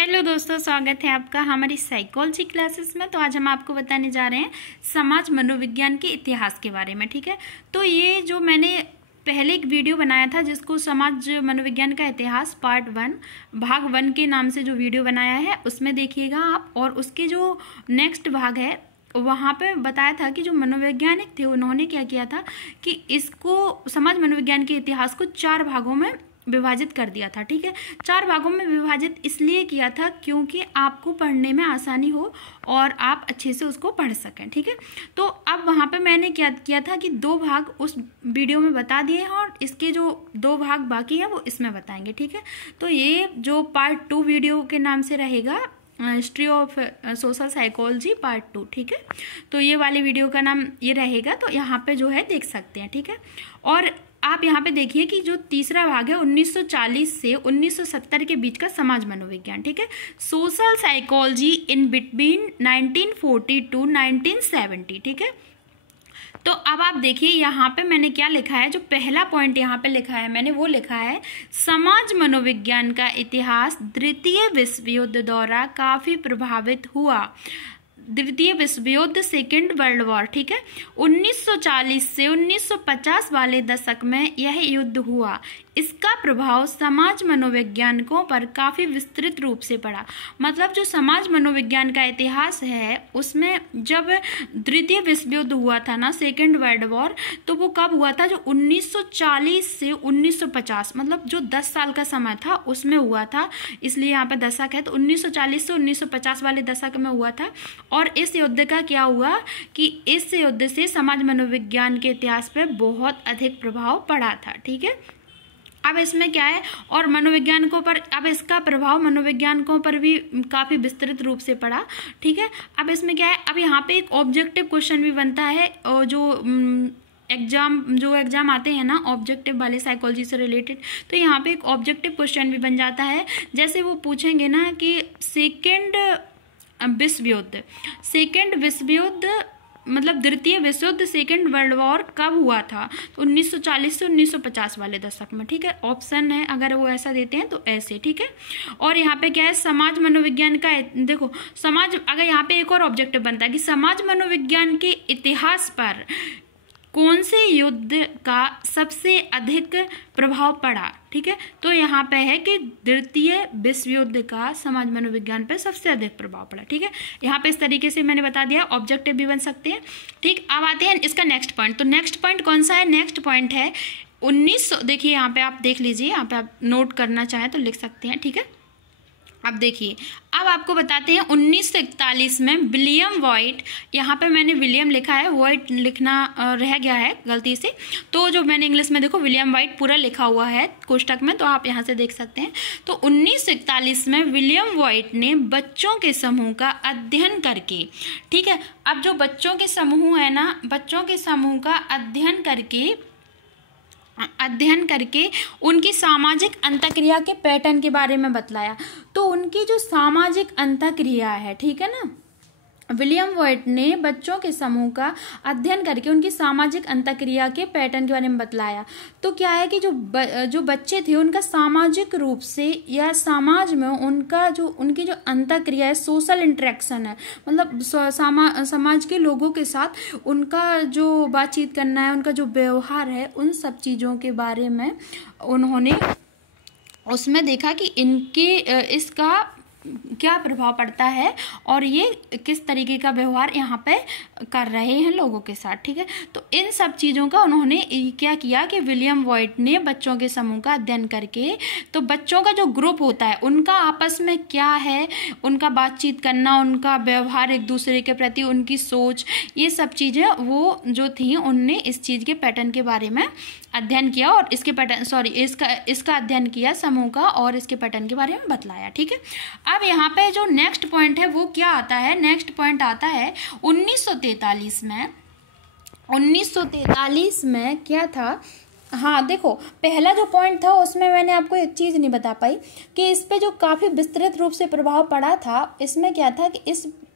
Hello दोस्तों, स्वागत है आपका हमारी साइकोलॉजी क्लासेस में। तो आज हम आपको बताने जा रहे हैं समाज मनोविज्ञान के इतिहास के बारे में। ठीक है, तो ये जो मैंने पहले एक वीडियो बनाया था जिसको समाज मनोविज्ञान का इतिहास पार्ट 1 भाग 1 के नाम से जो वीडियो बनाया है उसमें देखिएगा आप। और उसके जो नेक्स्ट भाग है वहाँ पे बताया था कि जो मनोवैज्ञानिक थे उन्होंने क्या किया था कि इसको समाज मनोविज्ञान के इतिहास को 4 भागों में विभाजित कर दिया था। ठीक है, 4 भागों में विभाजित इसलिए किया था क्योंकि आपको पढ़ने में आसानी हो और आप अच्छे से उसको पढ़ सकें। ठीक है, तो अब वहाँ पे मैंने क्या किया था कि 2 भाग उस वीडियो में बता दिए हैं और इसके जो 2 भाग बाकी हैं वो इसमें बताएंगे। ठीक है, तो ये जो पार्ट 2 वीडियो के नाम से रहेगा history of social psychology part 2। ठीक है, तो ये वाली वीडियो का नाम ये रहेगा, तो यहाँ पे जो है देख सकते हैं। ठीक है, और आप यहाँ पे देखिए कि जो तीसरा भाग है 1940 से 1970 के बीच का समाज मनोविज्ञान। ठीक है, social psychology in between 1940 to 1970। ठीक है, तो अब आप देखिए यहाँ पे मैंने क्या लिखा है। जो पहला पॉइंट यहाँ पे लिखा है मैंने वो लिखा है समाज मनोविज्ञान का इतिहास द्वितीय विश्व युद्ध द्वारा काफी प्रभावित हुआ। द्वितीय विश्व युद्ध, सेकेंड वर्ल्ड वॉर। ठीक है, 1940 से 1950 वाले दशक में यह युद्ध हुआ। इसका प्रभाव समाज मनोवैज्ञानिकों पर काफी विस्तृत रूप से पड़ा। मतलब जो समाज मनोविज्ञान का इतिहास है उसमें जब द्वितीय विश्व युद्ध हुआ था ना, सेकेंड वर्ल्ड वॉर, तो वो कब हुआ था? जो 1940 से 1950, मतलब जो 10 साल का समय था उसमें हुआ था, इसलिए यहाँ पे दशक है। तो 1940 से 1950 वाले दशक में हुआ था। और इस युद्ध का क्या हुआ कि इस युद्ध से समाज मनोविज्ञान के इतिहास पे बहुत अधिक प्रभाव पड़ा था। ठीक है, अब इसमें क्या है और मनोवैज्ञानिकों पर अब इसका प्रभाव मनोवैज्ञानिकों पर भी काफी विस्तृत रूप से पड़ा। ठीक है, अब इसमें क्या है, अब यहाँ पे एक ऑब्जेक्टिव क्वेश्चन भी बनता है और जो एग्जाम आते हैं ना ऑब्जेक्टिव वाले साइकोलॉजी से रिलेटेड, तो यहाँ पे एक ऑब्जेक्टिव क्वेश्चन भी बन जाता है। जैसे वो पूछेंगे ना कि सेकेंड विश्व युद्ध मतलब द्वितीय विश्व युद्ध, सेकेंड वर्ल्ड वॉर कब हुआ था? तो 1940 से 1950 वाले दशक में। ठीक है, ऑप्शन है अगर वो ऐसा देते हैं तो ऐसे। ठीक है, और यहाँ पे क्या है समाज मनोविज्ञान का देखो समाज, अगर यहाँ पे एक और ऑब्जेक्टिव बनता है कि समाज मनोविज्ञान के इतिहास पर कौन से युद्ध का सबसे अधिक प्रभाव पड़ा? ठीक है, तो यहाँ पे है कि द्वितीय विश्व युद्ध का समाज मनोविज्ञान पे सबसे अधिक प्रभाव पड़ा। ठीक है, यहाँ पे इस तरीके से मैंने बता दिया, ऑब्जेक्टिव भी बन सकते हैं। ठीक, अब आते हैं इसका नेक्स्ट पॉइंट। तो नेक्स्ट पॉइंट कौन सा है? नेक्स्ट पॉइंट है 1900। देखिए यहाँ पे आप देख लीजिए, यहाँ पे आप नोट करना चाहें तो लिख सकते हैं। ठीक है, अब देखिए, अब आपको बताते हैं 1941 में विलियम व्हाइट, यहाँ पे मैंने विलियम लिखा है, व्हाइट लिखना रह गया है गलती से, तो जो मैंने इंग्लिश में देखो विलियम व्हाइट पूरा लिखा हुआ है कोष्टक में, तो आप यहाँ से देख सकते हैं। तो 1941 में विलियम व्हाइट ने बच्चों के समूह का अध्ययन करके, ठीक है, अब जो बच्चों के समूह है ना, बच्चों के समूह का अध्ययन करके उनकी सामाजिक अंतःक्रिया के पैटर्न के बारे में बतलाया। तो उनकी जो सामाजिक अंतःक्रिया है, ठीक है ना, विलियम व्हाइट ने बच्चों के समूह का अध्ययन करके उनकी सामाजिक अंतःक्रिया के पैटर्न के बारे में बतलाया। तो क्या है कि जो बच्चे थे उनका सामाजिक रूप से या समाज में उनकी जो अंतःक्रिया है, सोशल इंटरेक्शन है, मतलब समाज के लोगों के साथ उनका जो बातचीत करना है, उनका जो व्यवहार है, उन सब चीज़ों के बारे में उन्होंने उसमें देखा कि इसका क्या प्रभाव पड़ता है और ये किस तरीके का व्यवहार यहाँ पे कर रहे हैं लोगों के साथ। ठीक है, तो इन सब चीज़ों का उन्होंने क्या किया कि विलियम व्हाइट ने बच्चों के समूह का अध्ययन करके, तो बच्चों का जो ग्रुप होता है उनका आपस में क्या है, उनका बातचीत करना, उनका व्यवहार एक दूसरे के प्रति, उनकी सोच, ये सब चीज़ें वो जो थी उनने इस चीज़ के पैटर्न के बारे में अध्ययन किया और इसका अध्ययन किया समूह का और इसके पैटर्न के बारे में बतलाया। ठीक है, अब यहाँ पे जो नेक्स्ट पॉइंट है वो क्या आता है? नेक्स्ट पॉइंट आता है 1943 में। 1943 में क्या था? हाँ देखो, पहला जो पॉइंट था उसमें मैंने आपको एक चीज़ नहीं बता पाई कि इस पे जो काफ़ी विस्तृत रूप से प्रभाव पड़ा था, इसमें क्या था कि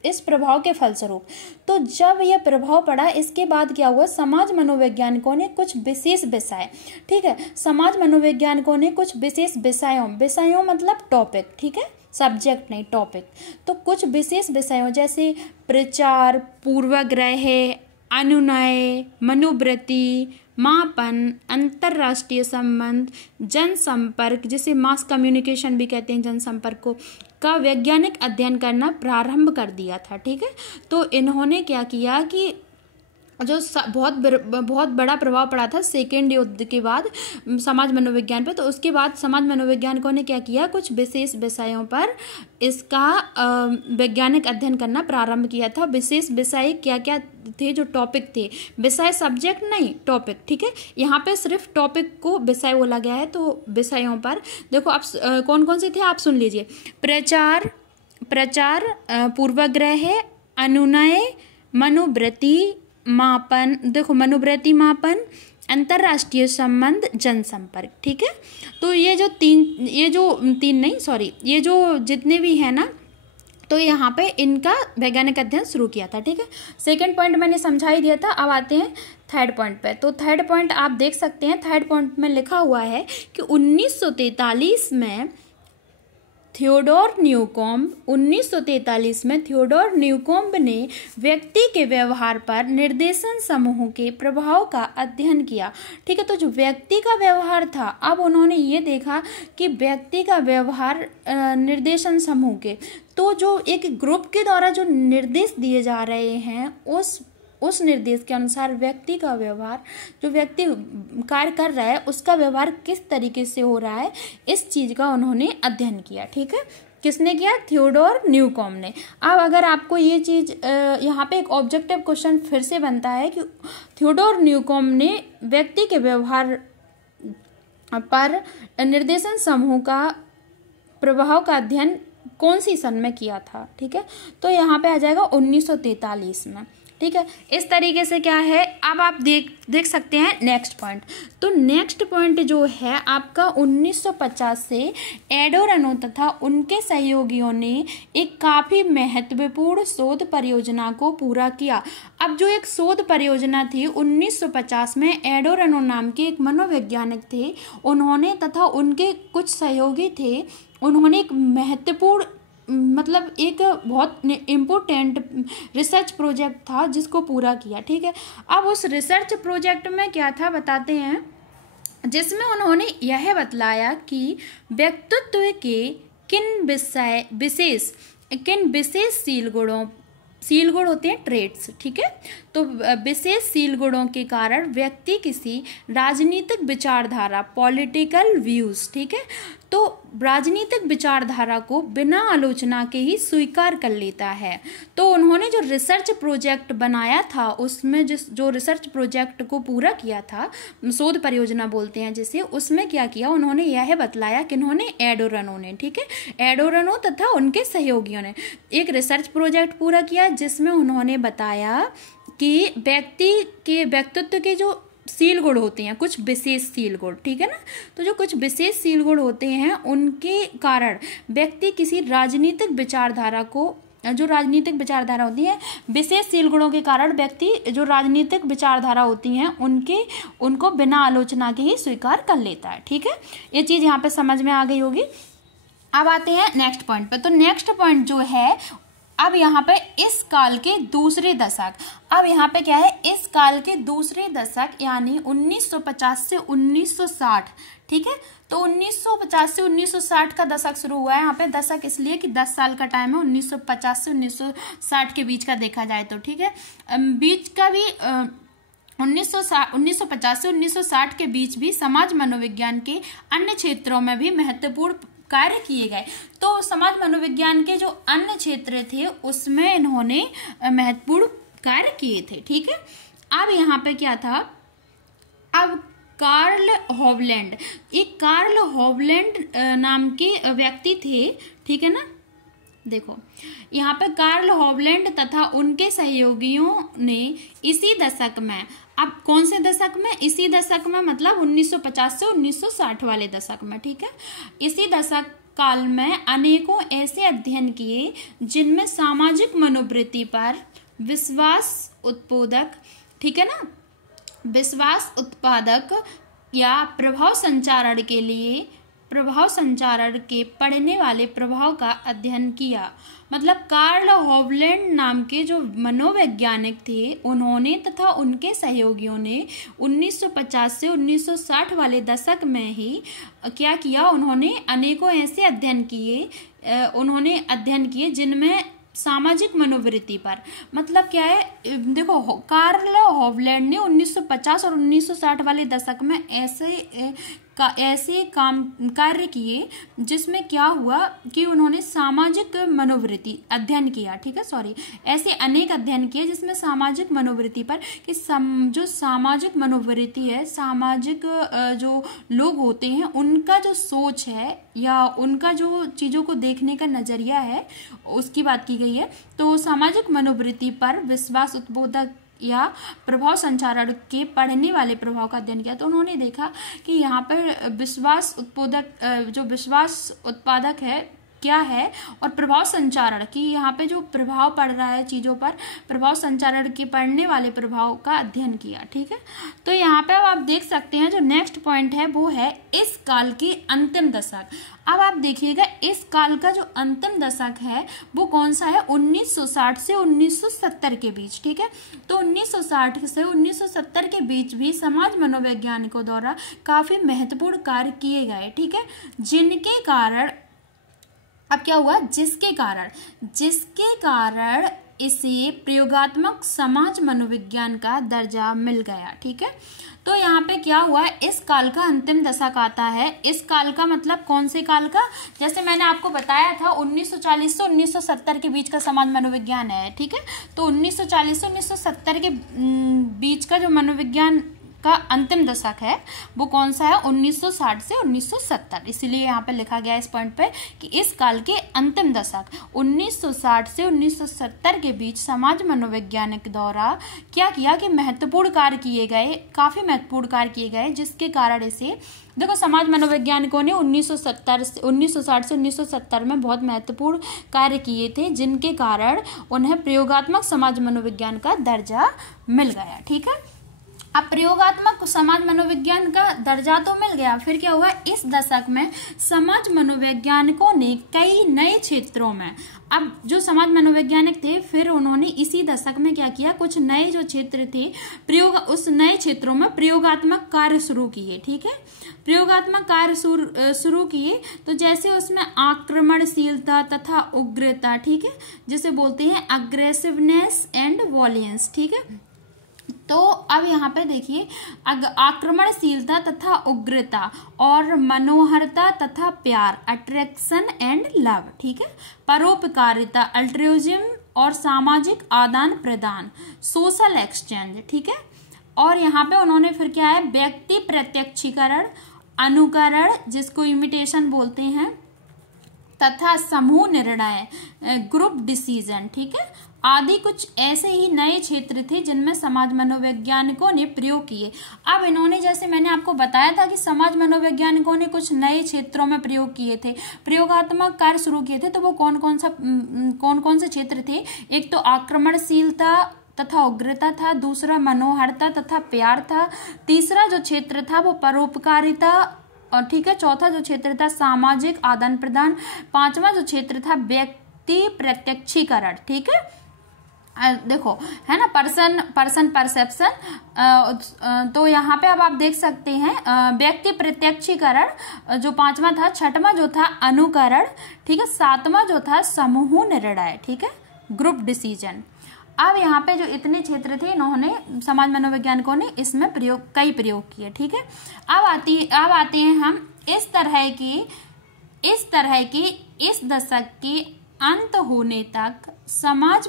इस प्रभाव के फलस्वरूप, तो जब यह प्रभाव पड़ा इसके बाद क्या हुआ, समाज मनोवैज्ञानिकों ने कुछ विशेष विषय, ठीक है, समाज मनोवैज्ञानिकों ने कुछ विशेष विषयों मतलब टॉपिक, ठीक है, सब्जेक्ट नहीं, टॉपिक। तो कुछ विशेष विषयों जैसे प्रचार, पूर्वाग्रह, अनुनय, मनोवृत्ति, मापन, अंतरराष्ट्रीय संबंध, जनसंपर्क, जिसे मास कम्युनिकेशन भी कहते हैं जनसंपर्क को, का वैज्ञानिक अध्ययन करना प्रारंभ कर दिया था। ठीक है, तो इन्होंने क्या किया कि जो बहुत बड़ा प्रभाव पड़ा था सेकेंड युद्ध के बाद समाज मनोविज्ञान पे, तो उसके बाद समाज मनोवैज्ञानिकों ने क्या किया, कुछ विशेष विषयों पर इसका वैज्ञानिक अध्ययन करना प्रारंभ किया था। विशेष विषय क्या क्या थे, जो टॉपिक थे, विषय सब्जेक्ट नहीं, टॉपिक। ठीक है, यहाँ पे सिर्फ टॉपिक को विषय बोला गया है। तो विषयों पर देखो आप कौन कौन से थे, आप सुन लीजिए। प्रचार, पूर्वाग्रह, अनुनय, मनोवृत्ति, मापन, देखो मनोवृत्ति, मापन, अंतरराष्ट्रीय संबंध, जनसंपर्क। ठीक है, तो ये जो जितने भी हैं ना, तो यहाँ पे इनका वैज्ञानिक अध्ययन शुरू किया था। ठीक है, सेकंड पॉइंट मैंने समझा ही दिया था। अब आते हैं थर्ड पॉइंट पे। तो थर्ड पॉइंट आप देख सकते हैं, थर्ड पॉइंट में लिखा हुआ है कि 1943 में थियोडोर न्यूकोम्ब ने व्यक्ति के व्यवहार पर निर्देशन समूहों के प्रभाव का अध्ययन किया। ठीक है, तो जो व्यक्ति का व्यवहार था, अब उन्होंने ये देखा कि व्यक्ति का व्यवहार निर्देशन समूह के, तो जो एक ग्रुप के द्वारा जो निर्देश दिए जा रहे हैं उस निर्देश के अनुसार व्यक्ति का व्यवहार, जो व्यक्ति कार्य कर रहा है उसका व्यवहार किस तरीके से हो रहा है, इस चीज का उन्होंने अध्ययन किया। ठीक है, किसने किया, थियोडोर न्यूकोम्ब ने। अब अगर आपको ये चीज यहाँ पे एक ऑब्जेक्टिव क्वेश्चन फिर से बनता है कि थियोडोर न्यूकोम्ब ने व्यक्ति के व्यवहार पर निर्देशन समूह का प्रभाव का अध्ययन कौन सी सन में किया था। ठीक है, तो यहाँ पे आ जाएगा 1943 में। ठीक है, इस तरीके से क्या है, अब आप देख सकते हैं नेक्स्ट पॉइंट। तो नेक्स्ट पॉइंट जो है आपका 1950 से एडोरनो तथा उनके सहयोगियों ने एक काफी महत्वपूर्ण शोध परियोजना को पूरा किया। अब जो एक शोध परियोजना थी 1950 में, एडोरनो नाम के एक मनोवैज्ञानिक थे, उन्होंने तथा उनके कुछ सहयोगी थे, उन्होंने एक महत्वपूर्ण मतलब एक बहुत इम्पोर्टेंट रिसर्च प्रोजेक्ट था जिसको पूरा किया। ठीक है, अब उस रिसर्च प्रोजेक्ट में क्या था बताते हैं, जिसमें उन्होंने यह बतलाया कि व्यक्तित्व के किन विशेष सील गुण होते हैं, ट्रेट्स। ठीक है, तो विशेष सील गुणों के कारण व्यक्ति किसी राजनीतिक विचारधारा, पॉलिटिकल व्यूज, ठीक है, तो राजनीतिक विचारधारा को बिना आलोचना के ही स्वीकार कर लेता है। तो उन्होंने जो रिसर्च प्रोजेक्ट बनाया था, उसमें जो रिसर्च प्रोजेक्ट को पूरा किया था, शोध परियोजना बोलते हैं जिसे, उसमें क्या किया उन्होंने यह बतलाया कि उन्होंने एडोरनो ने, ठीक है, एडोरनो तथा उनके सहयोगियों ने एक रिसर्च प्रोजेक्ट पूरा किया जिसमें उन्होंने बताया कि व्यक्ति के व्यक्तित्व के जो सील गुण होते हैं, कुछ विशेष सील गुण, ठीक है ना, तो जो कुछ विशेष सील गुण होते हैं उनके कारण व्यक्ति किसी राजनीतिक विचारधारा को, जो राजनीतिक विचारधारा होती है, विशेष सील गुणों के कारण व्यक्ति जो राजनीतिक विचारधारा होती हैं उनको बिना आलोचना के ही स्वीकार कर लेता है। ठीक है, ये चीज़ यहाँ पे समझ में आ गई होगी। अब आते हैं नेक्स्ट पॉइंट पर। तो नेक्स्ट पॉइंट जो है, अब यहाँ पे इस काल के दूसरे दशक, अब यहाँ पे क्या है, इस काल के दूसरे दशक यानी 1950 से 1960, ठीक है, तो 1950 से 1960 का दशक शुरू हुआ है। यहाँ पे दशक इसलिए कि 10 साल का टाइम है, 1950 से 1960 के बीच का देखा जाए तो, ठीक है, बीच का भी 1950 से 1960 के बीच भी समाज मनोविज्ञान के अन्य क्षेत्रों में भी महत्वपूर्ण कार्य किए गए। तो समाज मनोविज्ञान के जो अन्य क्षेत्र थे उसमें इन्होंने महत्वपूर्ण कार्य किए थे। ठीक है, अब यहाँ पे क्या था, अब कार्ल हॉवलैंड नाम के व्यक्ति थे, ठीक है ना, देखो यहाँ पे कार्ल हॉवलैंड तथा उनके सहयोगियों ने इसी दशक में, अब कौन से दशक में, इसी दशक में मतलब 1950 से 1960 वाले दशक में, ठीक है, इसी दशक काल में अनेकों ऐसे अध्ययन किए जिनमें सामाजिक मनोवृत्ति पर विश्वास उत्पादक, ठीक है ना, विश्वास उत्पादक या प्रभाव संचारण के लिए प्रभाव संचारण के पढ़ने वाले प्रभाव का अध्ययन किया। मतलब कार्ल हॉवलैंड नाम के जो मनोवैज्ञानिक थे, उन्होंने तथा उनके सहयोगियों ने 1950 से 1960 वाले दशक में ही क्या किया, उन्होंने अनेकों ऐसे अध्ययन किए जिनमें सामाजिक मनोवृत्ति पर, मतलब क्या है, देखो कार्ल हॉवलैंड ने 1950 और 1960 वाले दशक में ऐसे कार्य किए जिसमें क्या हुआ कि उन्होंने सामाजिक मनोवृत्ति अध्ययन किया, ठीक है, ऐसे अनेक अध्ययन किए जिसमें सामाजिक मनोवृत्ति पर कि जो सामाजिक मनोवृत्ति है, सामाजिक जो लोग होते हैं उनका जो सोच है या उनका जो चीज़ों को देखने का नजरिया है उसकी बात की गई है। तो सामाजिक मनोवृत्ति पर विश्वास उत्बोधक या प्रभाव संचारण के पढ़ने वाले प्रभाव का अध्ययन किया। तो उन्होंने देखा कि यहाँ पर विश्वास उत्पादक है क्या है, और प्रभाव संचारण की यहाँ पे जो प्रभाव पड़ रहा है चीज़ों पर, प्रभाव संचारण के पढ़ने वाले प्रभाव का अध्ययन किया, ठीक है। तो यहाँ पे अब आप देख सकते हैं जो नेक्स्ट पॉइंट है वो है इस काल की अंतिम दशक। अब आप देखिएगा इस काल का जो अंतिम दशक है वो कौन सा है, 1960 से 1970 के बीच, ठीक है। तो 1960 से 1970 के बीच भी समाज मनोवैज्ञानिकों द्वारा काफी महत्वपूर्ण कार्य किए गए, ठीक है, जिनके कारण अब क्या हुआ, जिसके कारण इसे प्रयोगात्मक समाज मनोविज्ञान का दर्जा मिल गया, ठीक है। तो यहाँ पे क्या हुआ, इस काल का अंतिम दशक आता है। इस काल का मतलब कौन से काल का, जैसे मैंने आपको बताया था 1940 से 1970 के बीच का समाज मनोविज्ञान है, ठीक है। तो 1940 से 1970 के बीच का जो मनोविज्ञान का अंतिम दशक है वो कौन सा है, 1960 से 1970। इसीलिए यहाँ पे लिखा गया इस पॉइंट पे कि इस काल के अंतिम दशक 1960 से 1970 के बीच समाज मनोवैज्ञानिक द्वारा क्या किया कि महत्वपूर्ण कार्य किए गए, काफी महत्वपूर्ण कार्य किए गए, जिसके कारण इसे देखो समाज मनोवैज्ञानिकों ने 1960 से 1970 में बहुत महत्वपूर्ण कार्य किए थे, जिनके कारण उन्हें प्रयोगात्मक समाज मनोविज्ञान का दर्जा मिल गया, ठीक है। अब प्रयोगात्मक समाज मनोविज्ञान का दर्जा तो मिल गया, फिर क्या हुआ, इस दशक में समाज मनोवैज्ञानिकों ने कई नए क्षेत्रों में, अब जो समाज मनोवैज्ञानिक थे फिर उन्होंने इसी दशक में क्या किया, कुछ नए जो क्षेत्र थे उस नए क्षेत्रों में प्रयोगात्मक कार्य शुरू किए, ठीक है। प्रयोगात्मक कार्य शुरू किए तो जैसे उसमें आक्रमणशीलता तथा उग्रता, ठीक है, जिसे बोलते हैं अग्रेसिवनेस एंड वॉयलेंस, ठीक है। तो अब यहाँ पे देखिए आक्रमणशीलता तथा उग्रता और मनोहरता तथा प्यार, अट्रैक्शन एंड लव, ठीक है, परोपकारिता, अल्ट्रुइज्म और सामाजिक आदान प्रदान, सोशल एक्सचेंज, ठीक है। और यहाँ पे उन्होंने फिर क्या है, व्यक्ति प्रत्यक्षीकरण, अनुकरण जिसको इमिटेशन बोलते हैं, तथा समूह निर्णय, ग्रुप डिसीजन, ठीक है, आदि कुछ ऐसे ही नए क्षेत्र थे जिनमें समाज मनोवैज्ञानिकों ने प्रयोग किए। अब इन्होंने, जैसे मैंने आपको बताया था कि समाज मनोवैज्ञानिकों ने कुछ नए क्षेत्रों में प्रयोग किए थे, प्रयोगात्मक कार्य शुरू किए थे, तो वो कौन कौन से क्षेत्र थे, एक तो आक्रमणशीलता तथा उग्रता था, दूसरा मनोहरता तथा प्यार था, तीसरा जो क्षेत्र था वो परोपकारिता, और ठीक है, चौथा जो क्षेत्र था सामाजिक आदान प्रदान, पांचवा जो क्षेत्र था व्यक्ति प्रत्यक्षीकरण, ठीक है। देखो है ना, पर्सन परसेप्शन। तो यहाँ पे अब आप देख सकते हैं व्यक्ति प्रत्यक्षीकरण जो पांचवा था, छठवां जो था अनुकरण, ठीक है, सातवां जो था समूह निर्णय, ठीक है, ग्रुप डिसीजन। अब यहाँ पे जो इतने क्षेत्र थे इन्होंने समाज मनोवैज्ञानिकों ने इसमें कई प्रयोग किए, ठीक है। अब आते हैं हम इस तरह के इस दशक के अंत होने तक समाज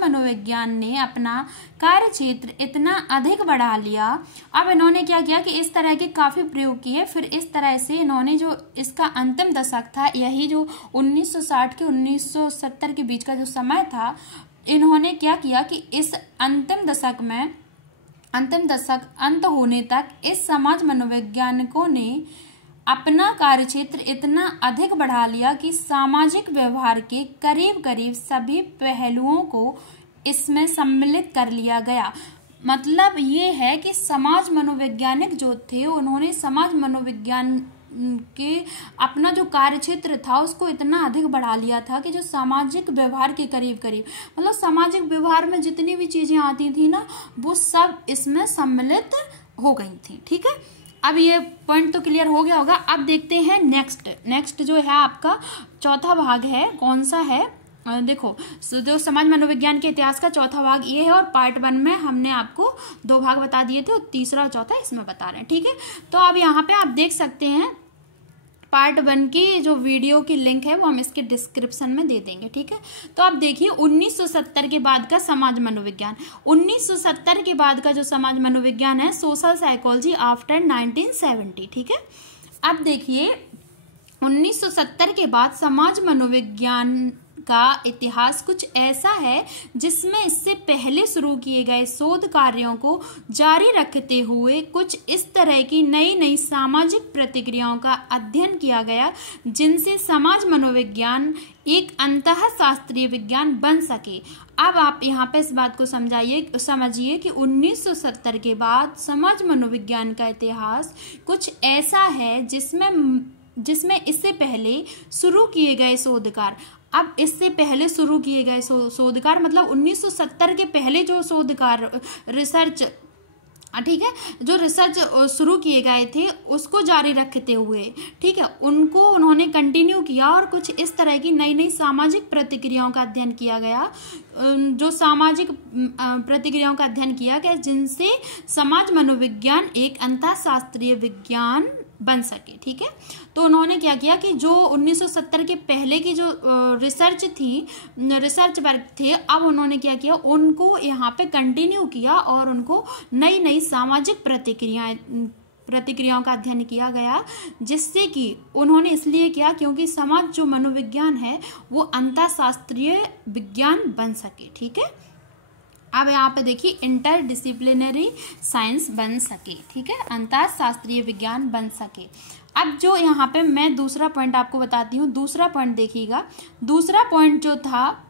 मनोविज्ञान ने अपना कार्य क्षेत्र इतना अधिक बढ़ा लिया। अब इन्होंने क्या किया कि इस तरह के काफी प्रयोग किए, फिर इस तरह से इन्होंने जो इसका अंतिम दशक था, यही जो 1960 के 1970 के बीच का जो समय था, इन्होंने क्या किया कि इस अंतिम दशक अंत होने तक इस समाज मनोवैज्ञानिकों ने अपना कार्यक्षेत्र इतना अधिक बढ़ा लिया कि सामाजिक व्यवहार के करीब करीब सभी पहलुओं को इसमें सम्मिलित कर लिया गया। मतलब ये है कि समाज मनोवैज्ञानिक जो थे उन्होंने समाज मनोविज्ञान के अपना जो कार्य क्षेत्र था उसको इतना अधिक बढ़ा लिया था कि जो सामाजिक व्यवहार के करीब करीब, मतलब सामाजिक व्यवहार में जितनी भी चीजें आती थी ना वो सब इसमें सम्मिलित हो गई थी। ठीक है, अब ये पॉइंट तो क्लियर हो गया होगा। अब देखते हैं नेक्स्ट जो है आपका चौथा भाग है, कौन सा है, देखो जो समाज मनोविज्ञान के इतिहास का चौथा भाग ये है और पार्ट 1 में हमने आपको 2 भाग बता दिए थे और तीसरा और चौथा इसमें बता रहे हैं। ठीक है, तो अब यहाँ पे आप देख सकते हैं पार्ट 1 की जो वीडियो की लिंक है वो हम इसके डिस्क्रिप्शन में दे देंगे। ठीक है, तो आप देखिए 1970 के बाद का समाज मनोविज्ञान, 1970 के बाद का जो समाज मनोविज्ञान है सोशल साइकोलॉजी आफ्टर 1970। ठीक है, अब देखिए 1970 के बाद समाज मनोविज्ञान का इतिहास कुछ ऐसा है जिसमें इससे पहले शुरू किए गए शोध कार्यों को जारी रखते हुए कुछ इस तरह की नई नई सामाजिक प्रतिक्रियाओं का अध्ययन किया गया जिनसे समाज मनोविज्ञान एक अंतःशास्त्रीय विज्ञान बन सके। अब आप यहाँ पे इस बात को समझिए कि 1970 के बाद समाज मनोविज्ञान का इतिहास कुछ ऐसा है जिसमें इससे पहले शुरू किए गए शोधकार, अब इससे पहले शुरू किए गए शोधकार मतलब 1970 के पहले जो शोधकार रिसर्च, ठीक है, जो रिसर्च शुरू किए गए थे उसको जारी रखते हुए, ठीक है, उनको उन्होंने कंटिन्यू किया और कुछ इस तरह की नई नई सामाजिक प्रतिक्रियाओं का अध्ययन किया गया, जो सामाजिक प्रतिक्रियाओं का अध्ययन किया गया जिनसे समाज मनोविज्ञान एक अंतःशास्त्रीय विज्ञान बन सके। ठीक है, तो उन्होंने क्या किया कि जो 1970 के पहले की जो रिसर्च वर्क थे, अब उन्होंने क्या किया, उनको यहाँ पे कंटिन्यू किया और उनको नई नई सामाजिक प्रतिक्रियाओं का अध्ययन किया गया, जिससे कि उन्होंने इसलिए किया क्योंकि समाज जो मनोविज्ञान है वो अंतःशास्त्रीय विज्ञान बन सके। ठीक है, अब यहाँ पे देखिए इंटरडिसिप्लिनरी साइंस बन सके। ठीक है, अंतःशास्त्रीय विज्ञान बन सके। अब जो यहाँ पे मैं दूसरा पॉइंट आपको बताती हूँ, दूसरा पॉइंट देखिएगा। दूसरा पॉइंट जो था,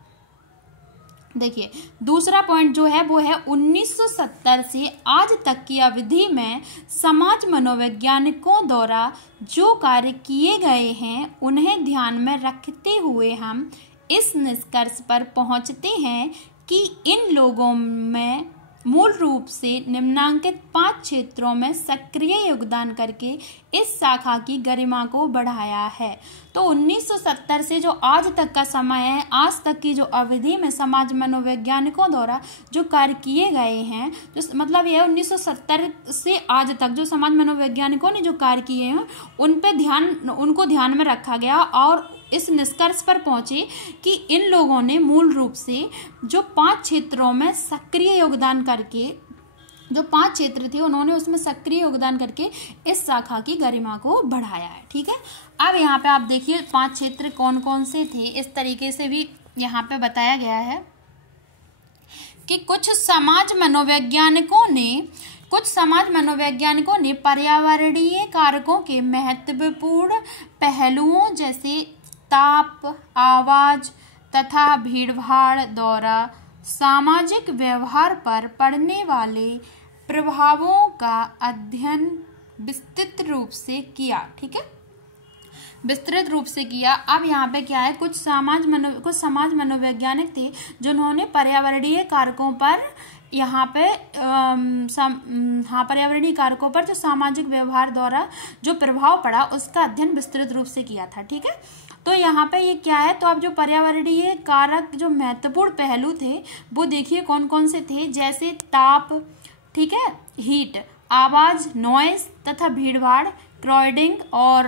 देखिए दूसरा पॉइंट जो है वो है 1970 से आज तक की अवधि में समाज मनोवैज्ञानिकों द्वारा जो कार्य किए गए हैं उन्हें ध्यान में रखते हुए हम इस निष्कर्ष पर पहुंचते हैं कि इन लोगों में मूल रूप से निम्नांकित 5 क्षेत्रों में सक्रिय योगदान करके इस शाखा की गरिमा को बढ़ाया है। तो 1970 से जो आज तक का समय है, आज तक की जो अवधि में समाज मनोवैज्ञानिकों द्वारा जो कार्य किए गए हैं, जो मतलब यह 1970 से आज तक जो समाज मनोवैज्ञानिकों ने जो कार्य किए हैं उनको ध्यान में रखा गया और इस निष्कर्ष पर पहुंचे कि इन लोगों ने मूल रूप से जो 5 क्षेत्रों में सक्रिय योगदान करके, जो 5 क्षेत्र थे उन्होंने उसमें सक्रिय योगदान करके इस शाखा की गरिमा को बढ़ाया है। ठीक है, अब यहाँ पे आप देखिए 5 क्षेत्र कौन कौन से थे, इस तरीके से भी यहाँ पे बताया गया है कि कुछ समाज मनोवैज्ञानिकों ने पर्यावरणीय कारकों के महत्वपूर्ण पहलुओं जैसे ताप, आवाज तथा भीड़भाड़ द्वारा सामाजिक व्यवहार पर पड़ने वाले प्रभावों का अध्ययन विस्तृत रूप से किया। ठीक है, विस्तृत रूप से किया। अब यहाँ पे क्या है, कुछ समाज मनोवैज्ञानिक थे जिन्होंने पर्यावरणीय कारकों पर यहाँ पे पर्यावरणीय कारकों पर जो सामाजिक व्यवहार द्वारा जो प्रभाव पड़ा उसका अध्ययन विस्तृत रूप से किया था। ठीक है, तो यहाँ पे ये क्या है, तो अब जो पर्यावरणीय कारक जो महत्वपूर्ण पहलू थे वो देखिए कौन कौन से थे, जैसे ताप, ठीक है, हीट, आवाज, नॉइस तथा भीड़भाड़, क्राउडिंग और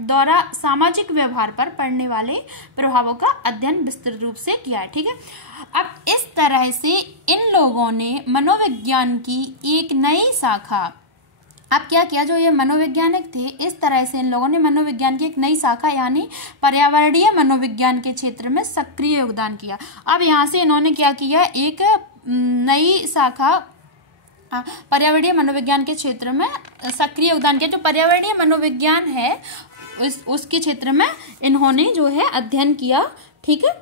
द्वारा सामाजिक व्यवहार पर पड़ने वाले प्रभावों का अध्ययन विस्तृत रूप से किया है। ठीक है, अब इस तरह से इन लोगों ने मनोविज्ञान की एक नई शाखा, अब क्या किया, जो ये मनोवैज्ञानिक थे इस तरह से इन लोगों ने मनोविज्ञान की एक नई शाखा यानी पर्यावरणीय मनोविज्ञान के क्षेत्र में सक्रिय योगदान किया। अब यहाँ से इन्होंने क्या किया, एक नई शाखा पर्यावरणीय मनोविज्ञान के क्षेत्र में सक्रिय योगदान किया। जो पर्यावरणीय मनोविज्ञान है उसके क्षेत्र में इन्होंने जो है अध्ययन किया। ठीक है,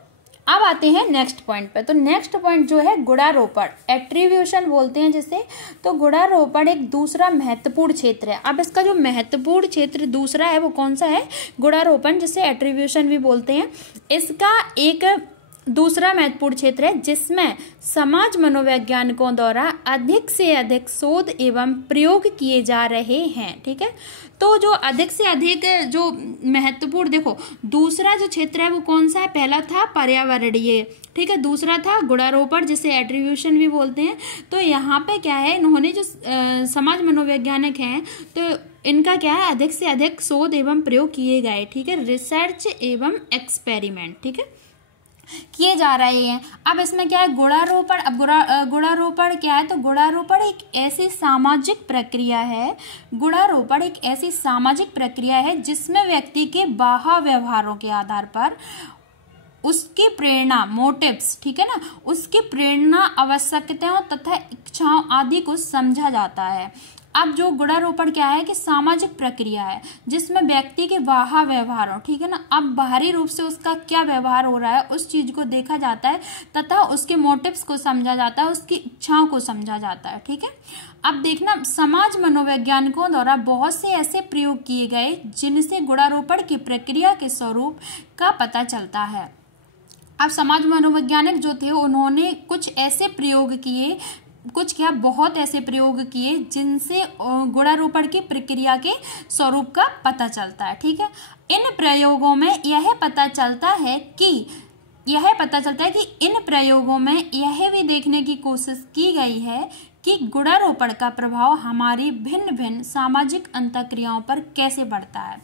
अब आते हैं नेक्स्ट पॉइंट पे। तो नेक्स्ट पॉइंट जो है गुणारोपण, एट्रीब्यूशन बोलते हैं जिसे। तो गुणारोपण एक दूसरा महत्वपूर्ण क्षेत्र है। अब इसका जो महत्वपूर्ण क्षेत्र दूसरा है वो कौन सा है? गुणारोपण, जिसे एट्रीब्यूशन भी बोलते हैं। इसका एक दूसरा महत्वपूर्ण क्षेत्र है जिसमें समाज मनोवैज्ञानिकों द्वारा अधिक से अधिक शोध एवं प्रयोग किए जा रहे हैं। ठीक है, तो जो अधिक से अधिक जो महत्वपूर्ण, देखो दूसरा जो क्षेत्र है वो कौन सा है? पहला था पर्यावरणीय, ठीक है, दूसरा था गुणारोपण जिसे एट्रीब्यूशन भी बोलते हैं। तो यहाँ पे क्या है, इन्होंने जो समाज मनोवैज्ञानिक हैं तो इनका क्या है, अधिक से अधिक शोध एवं प्रयोग किए गए। ठीक है, रिसर्च एवं एक्सपेरिमेंट, ठीक है, किए जा रहे हैं। अब इसमें क्या है, गुणारोपण। अब गुणारोपण क्या है? तो गुणारोपण एक ऐसी सामाजिक प्रक्रिया है, गुणारोपण एक ऐसी सामाजिक प्रक्रिया है जिसमें व्यक्ति के बाह्य व्यवहारों के आधार पर उसकी प्रेरणा, मोटिव्स, ठीक है ना, उसकी प्रेरणा, आवश्यकताओं तथा इच्छाओं आदि को समझा जाता है। अब जो गुणारोपण क्या है कि सामाजिक प्रक्रिया है जिसमें व्यक्ति के बाह्य व्यवहारों, ठीक है ना, अब बाहरी रूप से उसका क्या व्यवहार हो रहा है उस चीज को देखा जाता है तथा उसके मोटिव्स को समझा जाता है, उसकी इच्छाओं को समझा जाता है। ठीक है, अब देखना, समाज मनोवैज्ञानिकों द्वारा बहुत से ऐसे प्रयोग किए गए जिनसे गुणारोपण की प्रक्रिया के स्वरूप का पता चलता है। अब समाज मनोवैज्ञानिक जो थे उन्होंने कुछ ऐसे प्रयोग किए, बहुत ऐसे प्रयोग किए जिनसे गुणारोपण की प्रक्रिया के स्वरूप का पता चलता है। ठीक है, इन प्रयोगों में यह पता चलता है कि इन प्रयोगों में यह भी देखने की कोशिश की गई है कि गुणारोपण का प्रभाव हमारी भिन्न भिन्न सामाजिक अंतःक्रियाओं पर कैसे पड़ता है।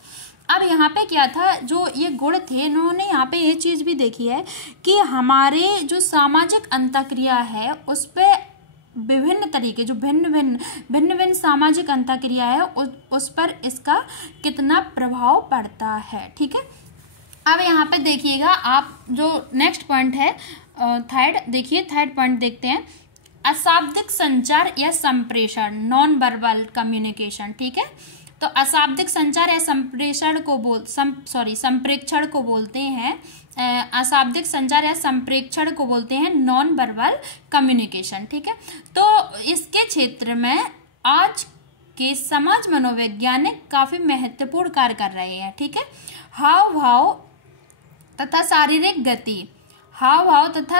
अब यहाँ पे क्या था, जो ये गुण थे, इन्होंने यहाँ पे ये चीज भी देखी है कि हमारे जो सामाजिक अंतःक्रिया है उस पे विभिन्न तरीके, जो भिन्न सामाजिक अंतःक्रिया है उस पर इसका कितना प्रभाव पड़ता है। ठीक है, अब यहाँ पे देखिएगा आप, जो नेक्स्ट पॉइंट है थर्ड पॉइंट देखते हैं, अशाब्दिक संचार या संप्रेषण, नॉन वर्बल कम्युनिकेशन। ठीक है, तो अशाब्दिक संचार या संप्रेक्षण को बोलते हैं, अशाब्दिक संचार या संप्रेक्षण को बोलते हैं नॉन वर्बल कम्युनिकेशन। ठीक है, तो इसके क्षेत्र में आज के समाज मनोवैज्ञानिक काफी महत्वपूर्ण कार्य कर रहे हैं। ठीक है, हाव भाव तथा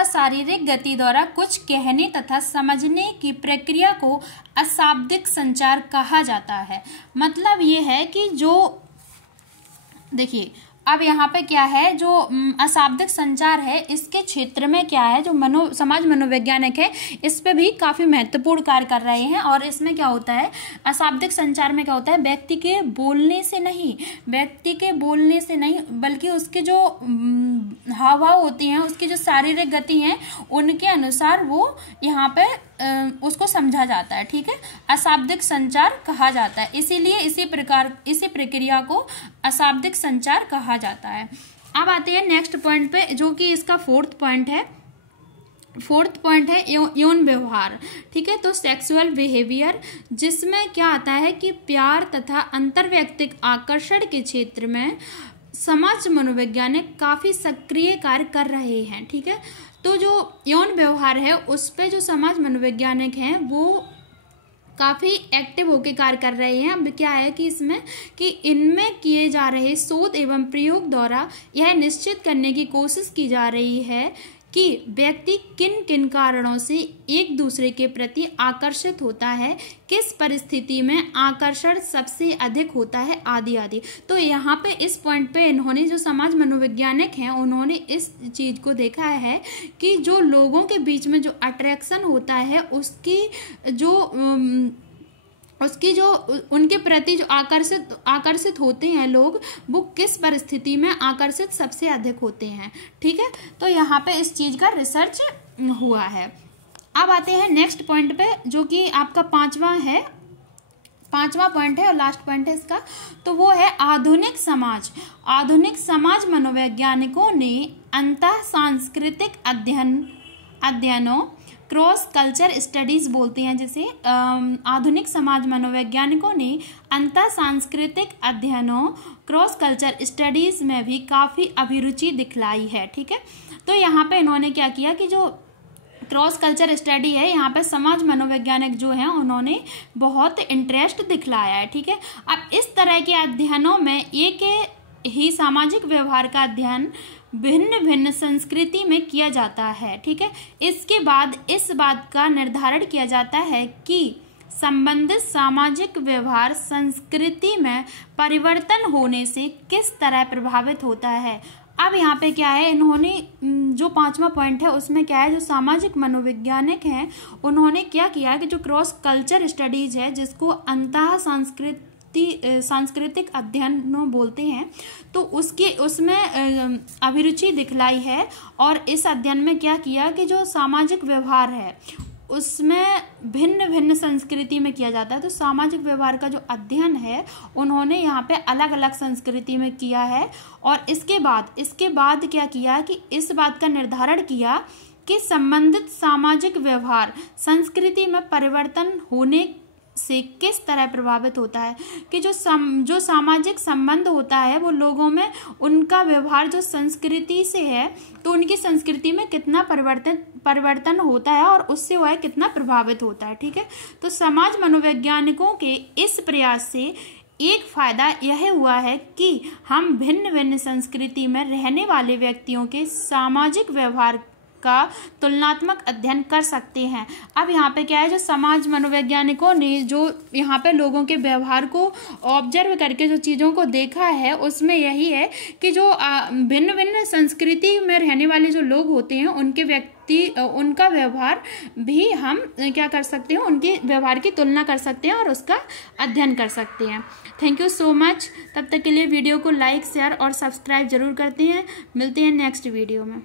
शारीरिक गति द्वारा कुछ कहने तथा समझने की प्रक्रिया को अशाब्दिक संचार कहा जाता है। मतलब ये है कि जो, देखिए अब यहाँ पे क्या है, जो अशाब्दिक संचार है इसके क्षेत्र में क्या है, जो समाज मनोवैज्ञानिक है इस पे भी काफी महत्वपूर्ण कार्य कर रहे हैं। और इसमें क्या होता है, अशाब्दिक संचार में क्या होता है, व्यक्ति के बोलने से नहीं बल्कि उसके जो हाव भाव होती हैं, उसकी जो शारीरिक गति है उनके अनुसार वो यहाँ पे उसको समझा जाता है। ठीक है, अशाब्दिक संचार कहा जाता है, इसीलिए इसी प्रक्रिया को अशाब्दिक संचार कहा जाता है। अब आते हैं नेक्स्ट पॉइंट पे, जो कि इसका फोर्थ पॉइंट है यौन व्यवहार। ठीक है, तो सेक्सुअल बिहेवियर, जिसमें क्या आता है कि प्यार तथा अंतर्वैयक्तिक आकर्षण के क्षेत्र में समाज मनोवैज्ञानिक काफी सक्रिय कार्य कर रहे हैं। ठीक है, तो जो यौन व्यवहार है उस पे जो समाज मनोवैज्ञानिक हैं वो काफी एक्टिव होकर कार्य कर रहे हैं। अब क्या है कि इसमें कि इनमें किए जा रहे शोध एवं प्रयोग द्वारा यह निश्चित करने की कोशिश की जा रही है कि व्यक्ति किन किन कारणों से एक दूसरे के प्रति आकर्षित होता है, किस परिस्थिति में आकर्षण सबसे अधिक होता है, आदि आदि। तो यहाँ पे इस पॉइंट पे इन्होंने, जो समाज मनोवैज्ञानिक हैं, उन्होंने इस चीज को देखा है कि जो लोगों के बीच में जो अट्रैक्शन होता है उसकी जो उनके प्रति जो आकर्षित होते हैं लोग, वो किस परिस्थिति में आकर्षित सबसे अधिक होते हैं। ठीक है, तो यहाँ पे इस चीज का रिसर्च हुआ है। अब आते हैं नेक्स्ट पॉइंट पे, जो कि आपका पांचवा पॉइंट है और लास्ट पॉइंट है इसका, तो वो है आधुनिक समाज मनोवैज्ञानिकों ने अंतः सांस्कृतिक अध्ययनों, क्रॉस कल्चर स्टडीज बोलते हैं जिसे, आधुनिक समाज मनोवैज्ञानिकों ने अंतर सांस्कृतिक अध्ययनों, क्रॉस कल्चर स्टडीज में भी काफी अभिरुचि दिखलाई है। ठीक है, तो यहाँ पे इन्होंने क्या किया कि जो क्रॉस कल्चर स्टडी है, यहाँ पे समाज मनोवैज्ञानिक जो है उन्होंने बहुत इंटरेस्ट दिखलाया है। ठीक है, अब इस तरह के अध्ययनों में एक ही सामाजिक व्यवहार का अध्ययन भिन्न भिन्न संस्कृति में किया जाता है। ठीक है, इसके बाद इस बात का निर्धारण किया जाता है कि संबंधित सामाजिक व्यवहार संस्कृति में परिवर्तन होने से किस तरह प्रभावित होता है। अब यहाँ पे क्या है, इन्होंने जो 5वां पॉइंट है उसमें क्या है, जो सामाजिक मनोवैज्ञानिक हैं उन्होंने क्या किया कि जो क्रॉस कल्चर स्टडीज है जिसको अंतः सांस्कृतिक अध्ययन बोलते हैं, तो उसमें अभिरुचि दिखलाई है। और इस अध्ययन में क्या किया कि जो सामाजिक व्यवहार है उसमें भिन्न भिन्न संस्कृति में किया जाता है। तो सामाजिक व्यवहार का जो अध्ययन है उन्होंने यहाँ पे अलग अलग संस्कृति में किया है। और इसके बाद क्या किया कि इस बात का निर्धारण किया कि संबंधित सामाजिक व्यवहार संस्कृति में परिवर्तन होने से किस तरह प्रभावित होता है, कि जो सामाजिक संबंध होता है वो लोगों में उनका व्यवहार जो संस्कृति से है तो उनकी संस्कृति में कितना परिवर्तन होता है और उससे वह कितना प्रभावित होता है। ठीक है, तो समाज मनोवैज्ञानिकों के इस प्रयास से एक फायदा यह हुआ है कि हम भिन्न भिन्न संस्कृति में रहने वाले व्यक्तियों के सामाजिक व्यवहार का तुलनात्मक अध्ययन कर सकते हैं। अब यहाँ पे क्या है, जो समाज मनोवैज्ञानिकों ने जो यहाँ पे लोगों के व्यवहार को ऑब्जर्व करके जो चीज़ों को देखा है उसमें यही है कि जो भिन्न भिन्न संस्कृति में रहने वाले जो लोग होते हैं उनका व्यवहार भी हम क्या कर सकते हैं, उनके व्यवहार की तुलना कर सकते हैं और उसका अध्ययन कर सकते हैं। Thank you so much. तब तक के लिए वीडियो को लाइक, शेयर और सब्सक्राइब जरूर करते हैं। मिलते हैं नेक्स्ट वीडियो में।